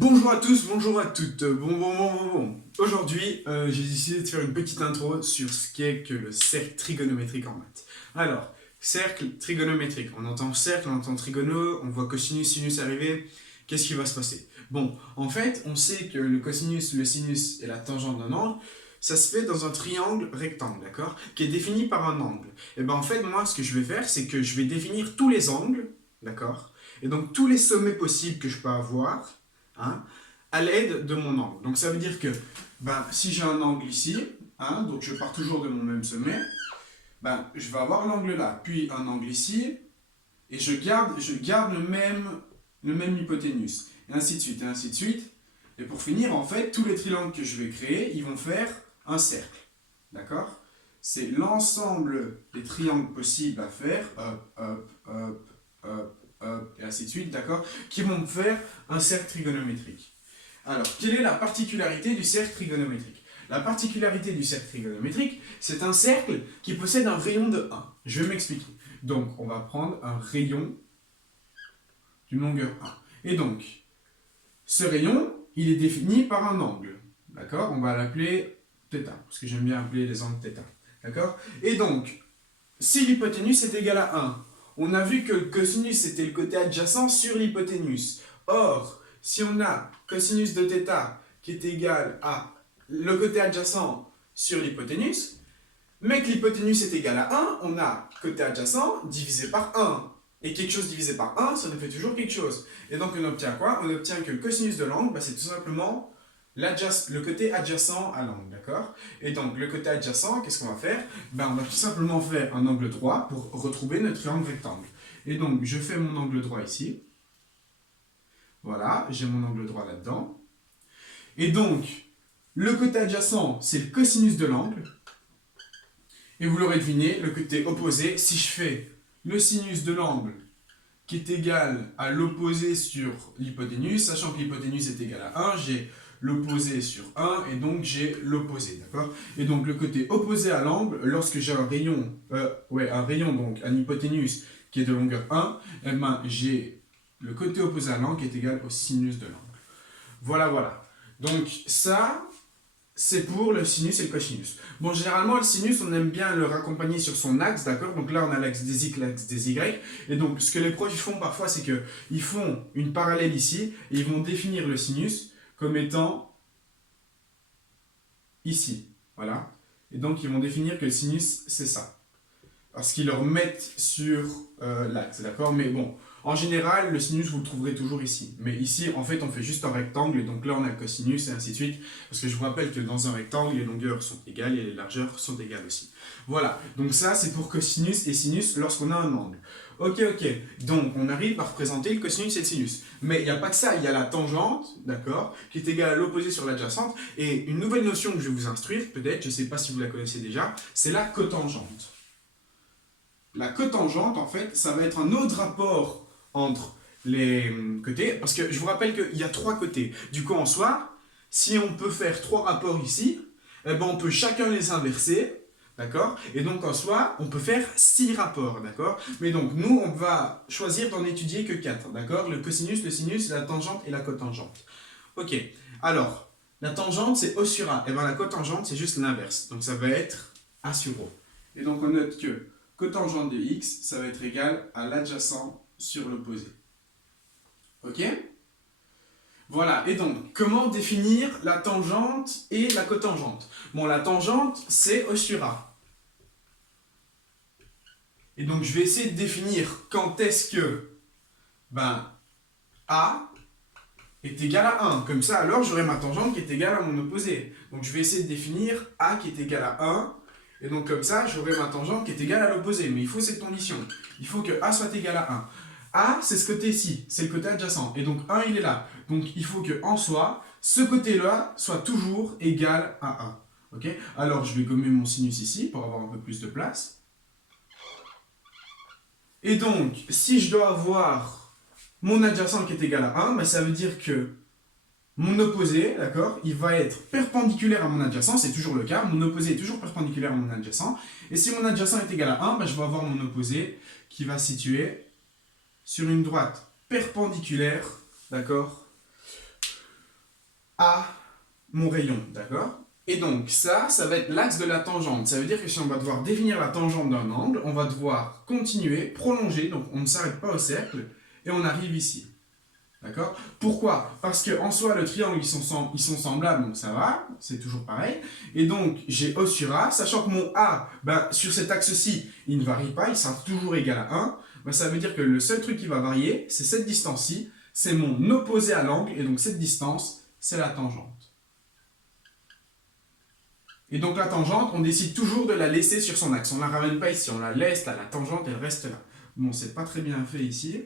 Bonjour à tous, bonjour à toutes. Bon. Aujourd'hui, j'ai décidé de faire une petite intro sur ce qu'est que le cercle trigonométrique en maths. Alors, cercle trigonométrique. On entend cercle, on entend trigono, on voit cosinus, sinus arriver. Qu'est-ce qui va se passer? Bon, en fait, on sait que le cosinus, le sinus et la tangente d'un angle, ça se fait dans un triangle rectangle, d'accord? Qui est défini par un angle. Et ben en fait, moi, ce que je vais faire, c'est que je vais définir tous les angles, d'accord? Et donc tous les sommets possibles que je peux avoir, hein, à l'aide de mon angle. Donc ça veut dire que si j'ai un angle ici, hein, donc je pars toujours de mon même sommet, je vais avoir l'angle là, puis un angle ici, et je garde le même hypoténuse, et ainsi de suite, et ainsi de suite. Et pour finir, en fait, tous les triangles que je vais créer, ils vont faire un cercle. D'accord? C'est l'ensemble des triangles possibles à faire, et ainsi de suite, d'accord, qui vont me faire un cercle trigonométrique. Alors, quelle est la particularité du cercle trigonométrique? La particularité du cercle trigonométrique, c'est un cercle qui possède un rayon de 1. Je vais m'expliquer. Donc, on va prendre un rayon d'une longueur 1. Et donc, ce rayon, il est défini par un angle. D'accord? On va l'appeler θ, parce que j'aime bien appeler les angles θ. D'accord? Et donc, si l'hypoténuse est égale à 1, on a vu que le cosinus était le côté adjacent sur l'hypoténuse. Or, si on a cosinus de θ qui est égal à le côté adjacent sur l'hypoténuse, mais que l'hypoténuse est égale à 1, on a côté adjacent divisé par 1. Et quelque chose divisé par 1, ça nous fait toujours quelque chose. Et donc on obtient quoi? On obtient que le cosinus de l'angle, c'est tout simplement le côté adjacent à l'angle, d'accord? Et donc le côté adjacent, qu'est-ce qu'on va faire? On va tout simplement faire un angle droit pour retrouver notre triangle rectangle. Et donc je fais mon angle droit ici. Voilà, j'ai mon angle droit là-dedans. Et donc, le côté adjacent, c'est le cosinus de l'angle. Et vous l'aurez deviné, le côté opposé, si je fais le sinus de l'angle qui est égal à l'opposé sur l'hypoténuse, sachant que l'hypoténuse est égale à 1, j'ai l'opposé sur 1, et donc j'ai l'opposé, d'accord? Et donc le côté opposé à l'angle, lorsque j'ai un rayon, donc un hypoténuse qui est de longueur 1, j'ai le côté opposé à l'angle qui est égal au sinus de l'angle. Voilà. Donc ça, c'est pour le sinus et le cosinus. Bon, généralement, le sinus, on aime bien le raccompagner sur son axe, d'accord? Donc là, on a l'axe des X, l'axe des Y. Et donc, ce que les profs font parfois, c'est qu'ils font une parallèle ici, et ils vont définir le sinus comme étant ici. Voilà. Et donc, ils vont définir que le sinus, c'est ça. Parce qu'ils le remettent sur l'axe, d'accord? Mais bon, en général, le sinus, vous le trouverez toujours ici. Mais ici, en fait, on fait juste un rectangle, et donc là, on a le cosinus, et ainsi de suite. Parce que je vous rappelle que dans un rectangle, les longueurs sont égales, et les largeurs sont égales aussi. Voilà, donc ça, c'est pour cosinus et sinus lorsqu'on a un angle. Ok, donc on arrive à représenter le cosinus et le sinus. Mais il n'y a pas que ça, il y a la tangente, d'accord, qui est égale à l'opposé sur l'adjacente. Et une nouvelle notion que je vais vous instruire, peut-être, je ne sais pas si vous la connaissez déjà, c'est la cotangente. La cotangente, en fait, ça va être un autre rapport entre les côtés, parce que je vous rappelle qu'il y a 3 côtés. Du coup, en soi, si on peut faire 3 rapports ici, on peut chacun les inverser, d'accord? Et donc, en soi, on peut faire 6 rapports, d'accord? Mais donc, nous, on va choisir d'en étudier que 4, d'accord? Le cosinus, le sinus, la tangente et la cotangente. Ok, alors, la tangente, c'est O sur A. Et la cotangente, c'est juste l'inverse. Donc, ça va être A sur O. Et donc, on note que cotangente de x, ça va être égal à l'adjacent sur l'opposé. Ok? Voilà, et donc, comment définir la tangente et la cotangente? Bon, la tangente, c'est O sur A. Et donc, je vais essayer de définir quand est-ce que A est égal à 1. Comme ça, alors, j'aurai ma tangente qui est égale à mon opposé. Donc, je vais essayer de définir A qui est égal à 1. Et donc comme ça, j'aurai ma tangente qui est égale à l'opposé. Mais il faut cette condition. Il faut que A soit égal à 1. A, c'est ce côté-ci, c'est le côté adjacent. Et donc 1, il est là. Donc il faut que en soi, ce côté-là soit toujours égal à 1. Okay? Alors je vais gommer mon sinus ici pour avoir un peu plus de place. Et donc, si je dois avoir mon adjacent qui est égal à 1, ça veut dire que mon opposé, d'accord, il va être perpendiculaire à mon adjacent, c'est toujours le cas, mon opposé est toujours perpendiculaire à mon adjacent, et si mon adjacent est égal à 1, je vais avoir mon opposé qui va se situer sur une droite perpendiculaire, d'accord, à mon rayon, d'accord? Et donc ça va être l'axe de la tangente. Ça veut dire que si on va devoir définir la tangente d'un angle, on va devoir continuer, prolonger, donc on ne s'arrête pas au cercle, et on arrive ici. D'accord? Pourquoi? Parce qu'en soi, le triangle, ils sont semblables, donc ça va, c'est toujours pareil. Et donc, j'ai O sur A, sachant que mon A, ben, sur cet axe-ci, il ne varie pas, il sera toujours égal à 1. Ben, ça veut dire que le seul truc qui va varier, c'est cette distance-ci, c'est mon opposé à l'angle, et donc cette distance, c'est la tangente. Et donc la tangente, on décide toujours de la laisser sur son axe. On ne la ramène pas ici, on la laisse là, la tangente, elle reste là. Bon, c'est pas très bien fait ici.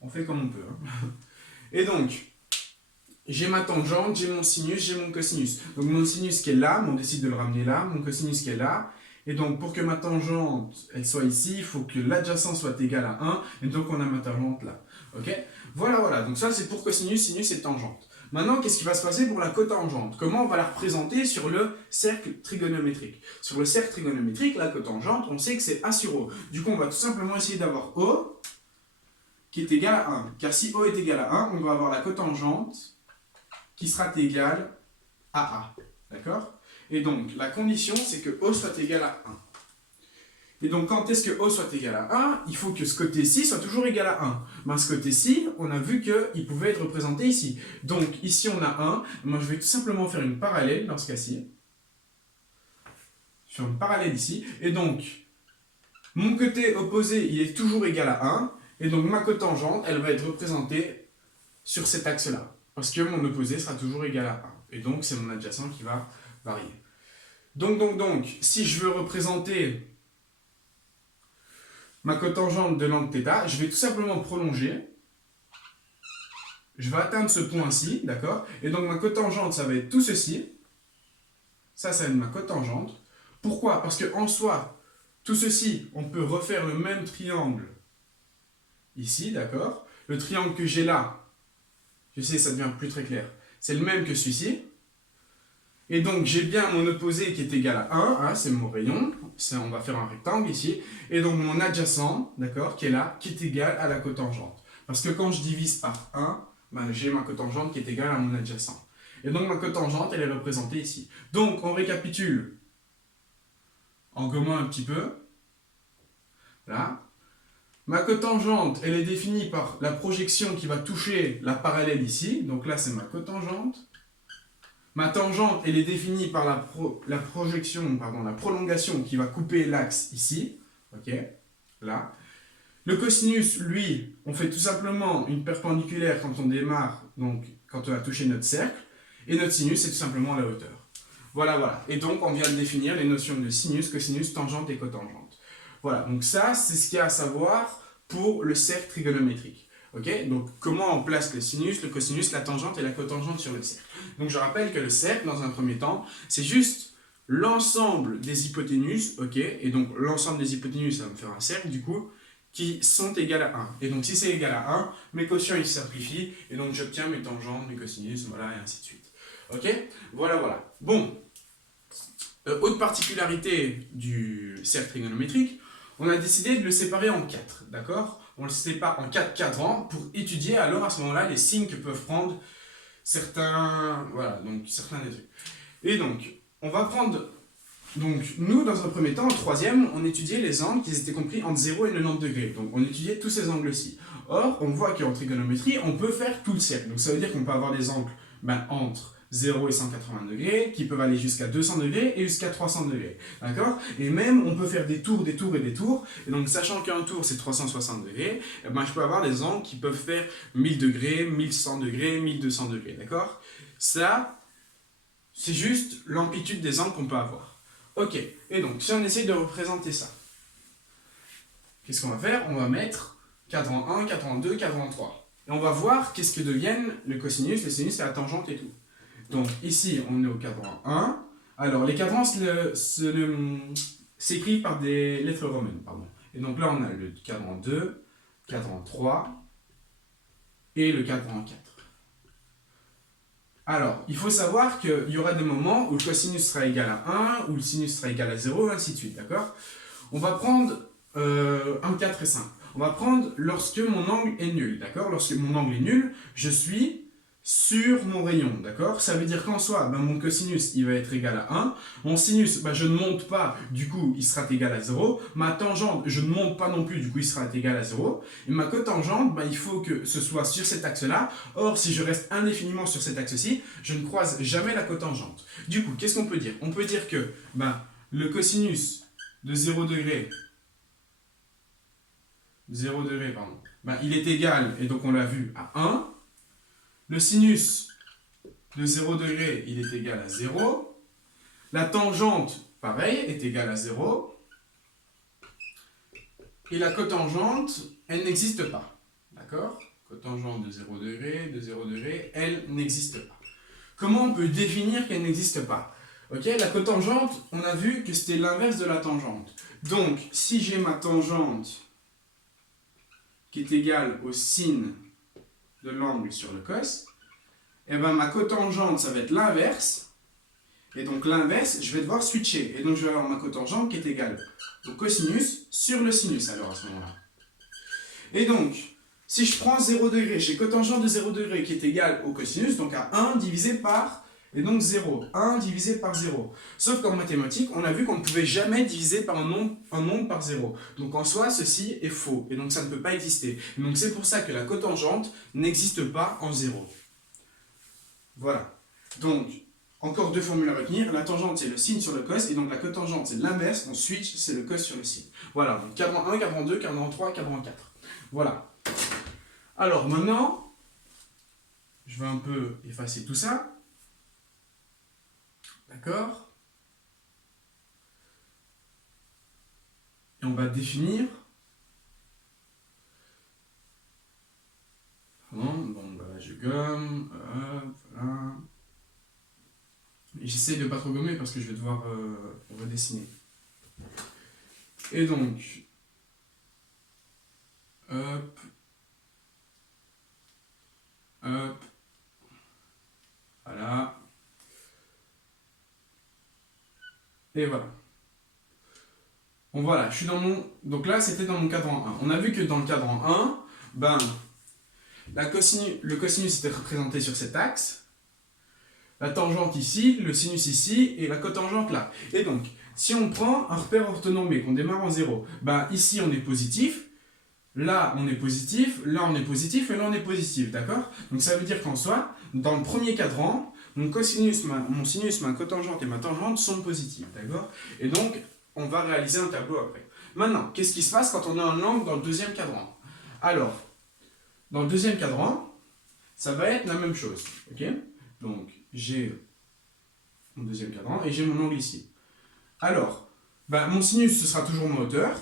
On fait comme on peut. Hein. Et donc, j'ai ma tangente, j'ai mon sinus, j'ai mon cosinus. Donc mon sinus qui est là, on décide de le ramener là, mon cosinus qui est là. Et donc pour que ma tangente elle soit ici, il faut que l'adjacent soit égal à 1. Et donc on a ma tangente là. Ok? Voilà, voilà. Donc ça c'est pour cosinus, sinus et tangente. Maintenant, qu'est-ce qui va se passer pour la cotangente? Comment on va la représenter sur le cercle trigonométrique? Sur le cercle trigonométrique, la cotangente, on sait que c'est A sur O. Du coup, on va tout simplement essayer d'avoir O qui est égal à 1. Car si O est égal à 1, on va avoir la cotangente qui sera égale à A. D'accord? Et donc, la condition, c'est que O soit égal à 1. Et donc, quand est-ce que O soit égal à 1? Il faut que ce côté-ci soit toujours égal à 1. Ben, ce côté-ci, on a vu qu'il pouvait être représenté ici. Donc, ici, on a 1. Moi, je vais tout simplement faire une parallèle dans ce cas-ci. Je fais une parallèle ici. Et donc, mon côté opposé, il est toujours égal à 1. Et donc, ma cotangente, elle va être représentée sur cet axe-là. Parce que mon opposé sera toujours égal à 1. Et donc, c'est mon adjacent qui va varier. Donc, si je veux représenter ma cotangente de l'angle θ, je vais tout simplement prolonger. Je vais atteindre ce point-ci, d'accord? Et donc, ma cotangente, ça va être tout ceci. Ça va être ma cotangente. Pourquoi? Parce qu'en soi, tout ceci, on peut refaire le même triangle ici, d'accord? Le triangle que j'ai là, je sais, ça devient plus très clair. C'est le même que celui-ci. Et donc, j'ai bien mon opposé qui est égal à 1, hein, c'est mon rayon. On va faire un rectangle ici. Et donc, mon adjacent, d'accord, qui est là, qui est égal à la cotangente. Parce que quand je divise par 1, ben, j'ai ma cotangente qui est égale à mon adjacent. Et donc, ma cotangente, elle est représentée ici. Donc, on récapitule en gommant un petit peu. Là. Ma cotangente, elle est définie par la projection qui va toucher la parallèle ici. Donc là, c'est ma cotangente. Ma tangente, elle est définie par la projection, pardon, la prolongation qui va couper l'axe ici. Ok, là. Le cosinus, lui, on fait tout simplement une perpendiculaire quand on démarre, donc quand on a touché notre cercle. Et notre sinus, c'est tout simplement la hauteur. Voilà, voilà. Et donc, on vient de définir les notions de sinus, cosinus, tangente et cotangente. Voilà, donc ça, c'est ce qu'il y a à savoir pour le cercle trigonométrique. Ok, donc comment on place le sinus, le cosinus, la tangente et la cotangente sur le cercle. Donc je rappelle que le cercle, dans un premier temps, c'est juste l'ensemble des hypoténus, ok, et donc l'ensemble des hypoténus, ça va me faire un cercle du coup, qui sont égales à 1. Et donc si c'est égal à 1, mes quotients ils simplifient, et donc j'obtiens mes tangentes, mes cosinus, voilà, et ainsi de suite. Ok, voilà, voilà. Bon, autre particularité du cercle trigonométrique, on a décidé de le séparer en 4, d'accord? On le sépare en 4 cadrans pour étudier alors à ce moment-là les signes que peuvent prendre certains, voilà, donc certains des trucs. Et donc, on va prendre, donc nous dans un premier temps, en troisième, on étudiait les angles qui étaient compris entre 0 et 90 degrés. Donc on étudiait tous ces angles-ci. Or, on voit qu'en trigonométrie, on peut faire tout le cercle. Donc ça veut dire qu'on peut avoir des angles entre 0 et 180 degrés, qui peuvent aller jusqu'à 200 degrés et jusqu'à 300 degrés. D'accord? Et même, on peut faire des tours, des tours et des tours. Et donc, sachant qu'un tour, c'est 360 degrés, eh ben, je peux avoir des angles qui peuvent faire 1000 degrés, 1100 degrés, 1200 degrés. D'accord? Ça, c'est juste l'amplitude des angles qu'on peut avoir. Ok. Et donc, si on essaye de représenter ça, qu'est-ce qu'on va faire? On va mettre cadran 1, cadran 2, cadran 3. Et on va voir qu'est-ce que deviennent le cosinus, le sinus, la tangente et tout. Donc ici, on est au cadran 1. Alors, les cadrans s'écrivent par des lettres romaines. Pardon. Et donc là, on a le cadran 2, cadran 3 et le cadran 4. Alors, il faut savoir qu'il y aura des moments où le cosinus sera égal à 1, où le sinus sera égal à 0, et ainsi de suite. D'accord? On va prendre un cas très simple. On va prendre lorsque mon angle est nul, d'accord? Lorsque mon angle est nul, je suis sur mon rayon, d'accord? Ça veut dire qu'en soi, ben, mon cosinus, il va être égal à 1. Mon sinus, ben, je ne monte pas, du coup, il sera égal à 0. Ma tangente, je ne monte pas non plus, du coup, il sera égal à 0. Et ma cotangente, ben, il faut que ce soit sur cet axe-là. Or, si je reste indéfiniment sur cet axe-ci, je ne croise jamais la cotangente. Du coup, qu'est-ce qu'on peut dire? On peut dire que ben, le cosinus de 0 degré, pardon, ben, il est égal, et donc on l'a vu, à 1. Le sinus de 0 degré, il est égal à 0. La tangente, pareil, est égale à 0. Et la cotangente, elle n'existe pas. D'accord? Cotangente de 0 degré, elle n'existe pas. Comment on peut définir qu'elle n'existe pas? Ok, la cotangente, on a vu que c'était l'inverse de la tangente. Donc, si j'ai ma tangente qui est égale au sin de l'angle sur le cos, et ben ma cotangente, ça va être l'inverse. Et donc l'inverse, je vais devoir switcher. Et donc je vais avoir ma cotangente qui est égale au cosinus sur le sinus alors à ce moment-là. Et donc, si je prends 0 degré, j'ai cotangente de 0 degré qui est égale au cosinus, donc à 1 divisé par, et donc 0. 1 divisé par 0. Sauf qu'en mathématiques, on a vu qu'on ne pouvait jamais diviser par un nombre par 0. Donc en soi, ceci est faux. Et donc ça ne peut pas exister. Et donc c'est pour ça que la cotangente n'existe pas en 0. Voilà. Donc, encore deux formules à retenir. La tangente, c'est le sin sur le cos. Et donc, la cotangente, c'est l'inverse. On switch, c'est le cos sur le sin. Voilà. Donc, cadran 1, cadran 2, cadran 3, cadran 4. Voilà. Alors, maintenant, je vais un peu effacer tout ça. D'accord? Et on va définir. Bon, bah, je gomme. Voilà. J'essaie de ne pas trop gommer parce que je vais devoir redessiner. Et donc, hop, voilà. Et voilà. Bon voilà, je suis dans mon... Donc là, c'était dans mon cadran 1. On a vu que dans le cadran 1, ben, le cosinus était représenté sur cet axe. La tangente ici, le sinus ici, et la cotangente là. Et donc, si on prend un repère orthonormé, qu'on démarre en 0, ben ici on est positif, là on est positif, là on est positif, et là on est positif, d'accord? Donc ça veut dire qu'en soi, dans le premier cadran, mon sinus, ma cotangente et ma tangente sont positifs, d'accord? Et donc, on va réaliser un tableau après. Maintenant, qu'est-ce qui se passe quand on a un angle dans le deuxième cadran? Alors, dans le deuxième cadran, ça va être la même chose, ok? Donc, j'ai mon deuxième cadran et j'ai mon angle ici. Alors, ben, mon sinus, ce sera toujours ma hauteur.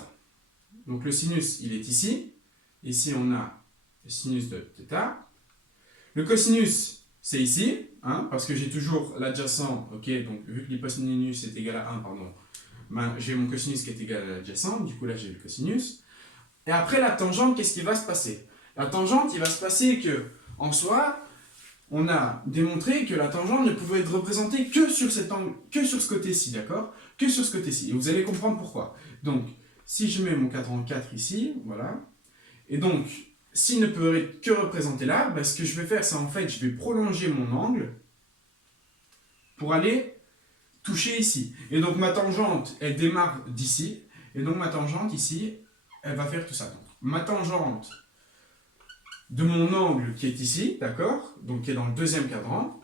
Donc, le sinus, il est ici. Ici, on a le sinus de θ. Le cosinus, c'est ici, hein, parce que j'ai toujours l'adjacent, ok? Donc, vu que l'hyposinus est égal à 1, pardon, ben, j'ai mon cosinus qui est égal à l'adjacent. Du coup, là, j'ai le cosinus. Et après, la tangente, qu'est-ce qui va se passer? La tangente, il va se passer que, en soi, on a démontré que la tangente ne pouvait être représentée que sur cet angle, que sur ce côté-ci, d'accord? Que sur ce côté-ci. Et vous allez comprendre pourquoi. Donc, si je mets mon cadran 4 ici, voilà. Et donc, s'il ne peut être que représenté là, ben, ce que je vais faire, c'est en fait, je vais prolonger mon angle pour aller toucher ici. Et donc, ma tangente, elle démarre d'ici. Et donc, ma tangente ici, elle va faire tout ça. Donc, ma tangente de mon angle qui est ici, d'accord, donc qui est dans le deuxième cadran,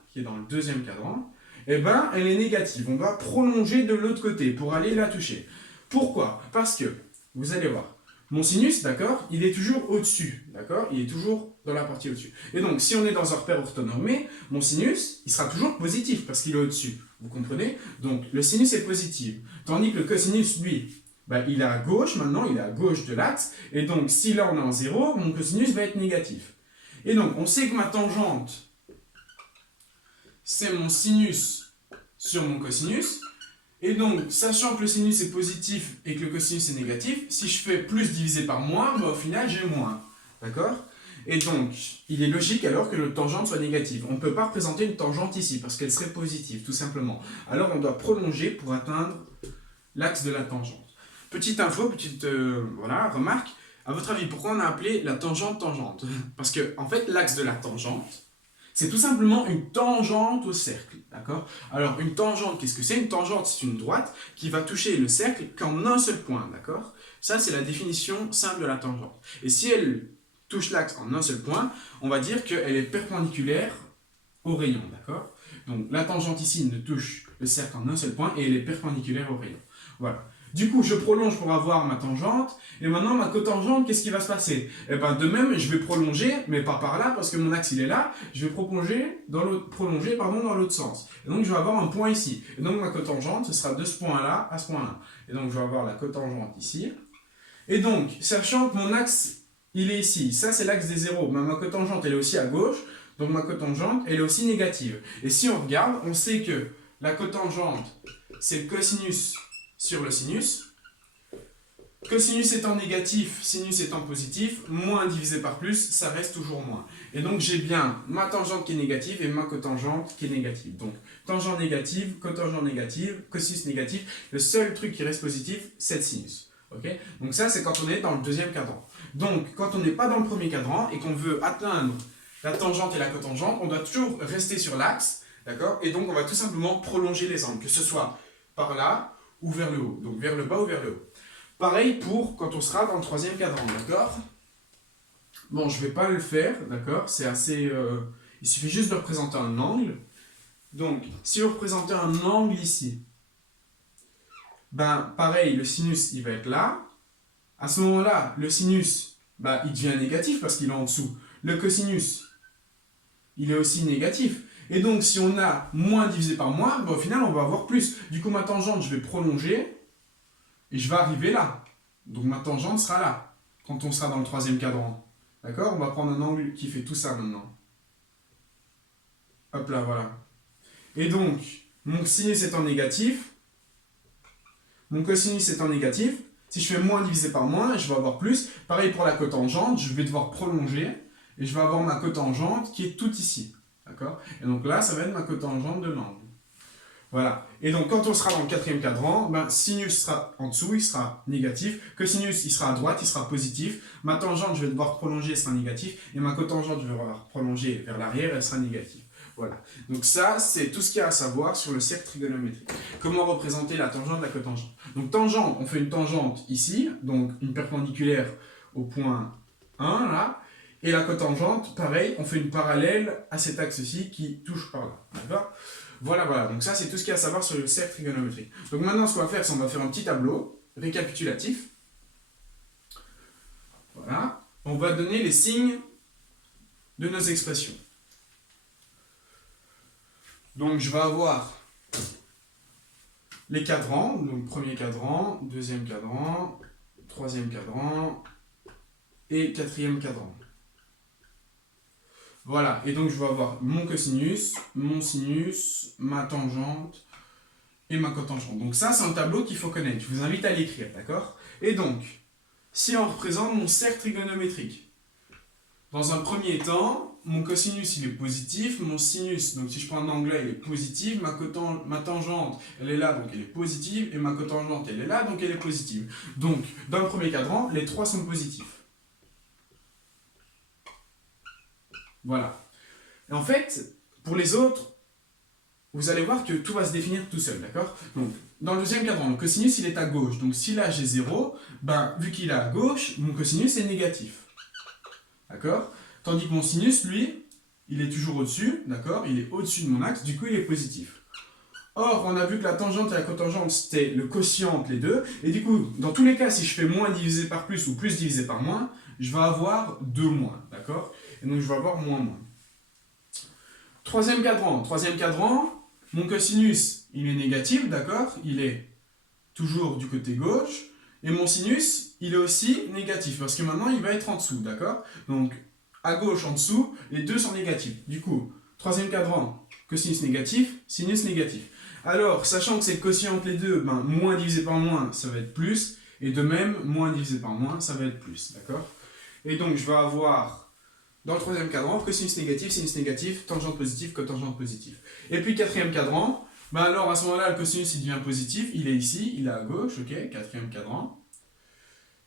eh ben, elle est négative. On va prolonger de l'autre côté pour aller la toucher. Pourquoi? Parce que, vous allez voir, mon sinus, d'accord, il est toujours au-dessus, d'accord, il est toujours dans la partie au-dessus. Et donc, si on est dans un repère orthonormé, mon sinus, il sera toujours positif parce qu'il est au-dessus. Vous comprenez? Donc, le sinus est positif. Tandis que le cosinus, lui, ben, il est à gauche, maintenant, il est à gauche de l'axe. Et donc, si là, on est en 0, mon cosinus va être négatif. Et donc, on sait que ma tangente, c'est mon sinus sur mon cosinus. Et donc, sachant que le sinus est positif et que le cosinus est négatif, si je fais plus divisé par moins, ben, au final, j'ai moins. D'accord? Et donc, il est logique alors que le tangente soit négative. On ne peut pas représenter une tangente ici parce qu'elle serait positive, tout simplement. Alors, on doit prolonger pour atteindre l'axe de la tangente. Petite info, petite voilà, remarque. À votre avis, pourquoi on a appelé la tangente tangente? Parce que, en fait, l'axe de la tangente, c'est tout simplement une tangente au cercle, d'accord? Alors, une tangente, qu'est-ce que c'est? Une tangente, c'est une droite qui va toucher le cercle qu'en un seul point, d'accord? Ça, c'est la définition simple de la tangente. Et si elle touche l'axe en un seul point, on va dire qu'elle est perpendiculaire au rayon, d'accord? Donc, la tangente ici ne touche le cercle en un seul point et elle est perpendiculaire au rayon. Voilà. Du coup, je prolonge pour avoir ma tangente, et maintenant ma cotangente, qu'est-ce qui va se passer? Eh ben, de même, je vais prolonger, mais pas par là, parce que mon axe il est là, je vais prolonger dans l'autre sens. Et donc, je vais avoir un point ici. Et donc, ma cotangente, ce sera de ce point-là à ce point-là. Et donc, je vais avoir la cotangente ici. Et donc, sachant que mon axe, il est ici, ça c'est l'axe des zéros, mais ma cotangente, elle est aussi à gauche, donc ma cotangente, elle est aussi négative. Et si on regarde, on sait que la cotangente, c'est le cosinus sur le sinus. Cosinus étant négatif, sinus étant positif, moins divisé par plus, ça reste toujours moins. Et donc j'ai bien ma tangente qui est négative et ma cotangente qui est négative. Donc tangente négative, cosinus négatif, le seul truc qui reste positif, c'est le sinus. Okay, donc ça c'est quand on est dans le deuxième cadran. Donc quand on n'est pas dans le premier cadran et qu'on veut atteindre la tangente et la cotangente, on doit toujours rester sur l'axe, d'accord? Et donc on va tout simplement prolonger les angles, que ce soit par là ou vers le haut, donc vers le bas ou vers le haut. Pareil pour quand on sera dans le troisième cadran, d'accord? Bon, je ne vais pas le faire, d'accord? C'est assez... il suffit juste de représenter un angle. Donc, si vous représentez un angle ici, ben pareil, le sinus, il va être là. À ce moment-là, le sinus, ben, il devient négatif parce qu'il est en dessous. Le cosinus, il est aussi négatif. Et donc, si on a moins divisé par moins, ben, au final, on va avoir plus. Du coup, ma tangente, je vais prolonger. Et je vais arriver là. Donc ma tangente sera là, quand on sera dans le troisième cadran. D'accord? On va prendre un angle qui fait tout ça maintenant. Hop là, voilà. Et donc, mon sinus étant négatif, mon cosinus étant négatif, si je fais moins divisé par moins, je vais avoir plus. Pareil pour la cotangente, je vais devoir prolonger, et je vais avoir ma cotangente qui est tout ici. D'accord? Et donc là, ça va être ma cotangente de l'angle. Voilà. Et donc, quand on sera dans le quatrième cadran, ben, sinus sera en dessous, il sera négatif. Cosinus, il sera à droite, il sera positif. Ma tangente, je vais devoir prolonger, elle sera négative. Et ma cotangente, je vais devoir prolonger vers l'arrière, elle sera négative. Voilà. Donc ça, c'est tout ce qu'il y a à savoir sur le cercle trigonométrique. Comment représenter la tangente, la cotangente. Donc tangente, on fait une tangente ici, donc une perpendiculaire au point 1, là. Et la cotangente, pareil, on fait une parallèle à cet axe-ci qui touche par là. D'accord ? Voilà, voilà. Donc ça, c'est tout ce qu'il y a à savoir sur le cercle trigonométrique. Donc maintenant, ce qu'on va faire, c'est qu'on va faire un petit tableau récapitulatif. Voilà. On va donner les signes de nos expressions. Donc je vais avoir les cadrans. Donc premier cadran, deuxième cadran, troisième cadran et quatrième cadran. Voilà, et donc je vais avoir mon cosinus, mon sinus, ma tangente et ma cotangente. Donc ça, c'est un tableau qu'il faut connaître. Je vous invite à l'écrire, d'accord? Et donc, si on représente mon cercle trigonométrique, dans un premier temps, mon cosinus, il est positif, mon sinus, donc si je prends un angle là, il est positif, ma tangente, elle est là, donc elle est positive, et ma cotangente, elle est là, donc elle est positive. Donc, dans le premier cadran, les trois sont positifs. Voilà. Et en fait, pour les autres, vous allez voir que tout va se définir tout seul, d'accord? Donc, dans le deuxième cadran, le cosinus, il est à gauche. Donc, si là, j'ai 0, ben, vu qu'il est à gauche, mon cosinus est négatif. D'accord? Tandis que mon sinus, lui, il est toujours au-dessus, d'accord? Il est au-dessus de mon axe, du coup, il est positif. Or, on a vu que la tangente et la cotangente, c'était le quotient entre les deux. Et du coup, dans tous les cas, si je fais moins divisé par plus ou plus divisé par moins, je vais avoir 2 moins, d'accord? Et donc, je vais avoir moins moins. Troisième cadran, mon cosinus, il est négatif, d'accord? Il est toujours du côté gauche. Et mon sinus, il est aussi négatif, parce que maintenant, il va être en dessous, d'accord? Donc, à gauche, en dessous, les deux sont négatifs. Du coup, troisième cadran, cosinus négatif, sinus négatif. Alors, sachant que c'est le quotient entre les deux, ben, moins divisé par moins, ça va être plus. Et de même, moins divisé par moins, ça va être plus, d'accord? Et donc, je vais avoir, dans le troisième cadran, cosinus négatif, sinus négatif, tangente positive, cotangente positive. Et puis, quatrième cadran, ben alors à ce moment-là, le cosinus il devient positif, il est ici, il est à gauche, ok, quatrième cadran.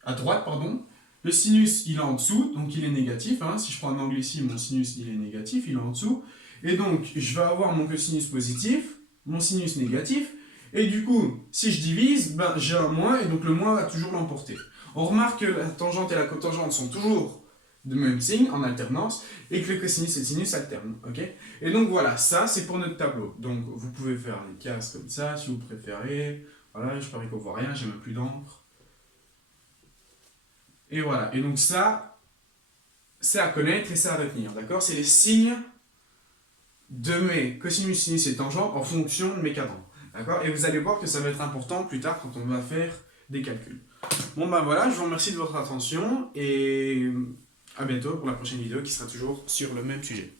À droite, pardon. Le sinus, il est en dessous, donc il est négatif. Hein. Si je prends un angle ici, mon sinus, il est négatif, il est en dessous. Et donc, je vais avoir mon cosinus positif, mon sinus négatif. Et du coup, si je divise, ben, j'ai un moins, et donc le moins va toujours l'emporter. On remarque que la tangente et la cotangente sont toujours de même signe, en alternance, et que le cosinus et le sinus alternent. Okay, et donc voilà, ça c'est pour notre tableau. Donc vous pouvez faire les cases comme ça, si vous préférez. Voilà, je parie qu'on voit rien, j'ai même plus d'encre. Et voilà, et donc ça, c'est à connaître et c'est à retenir, d'accord? C'est les signes de mes cosinus, sinus et tangentes en fonction de mes cadrans, d'accord? Et vous allez voir que ça va être important plus tard quand on va faire des calculs. Bon ben voilà, je vous remercie de votre attention et à bientôt pour la prochaine vidéo qui sera toujours sur le même sujet.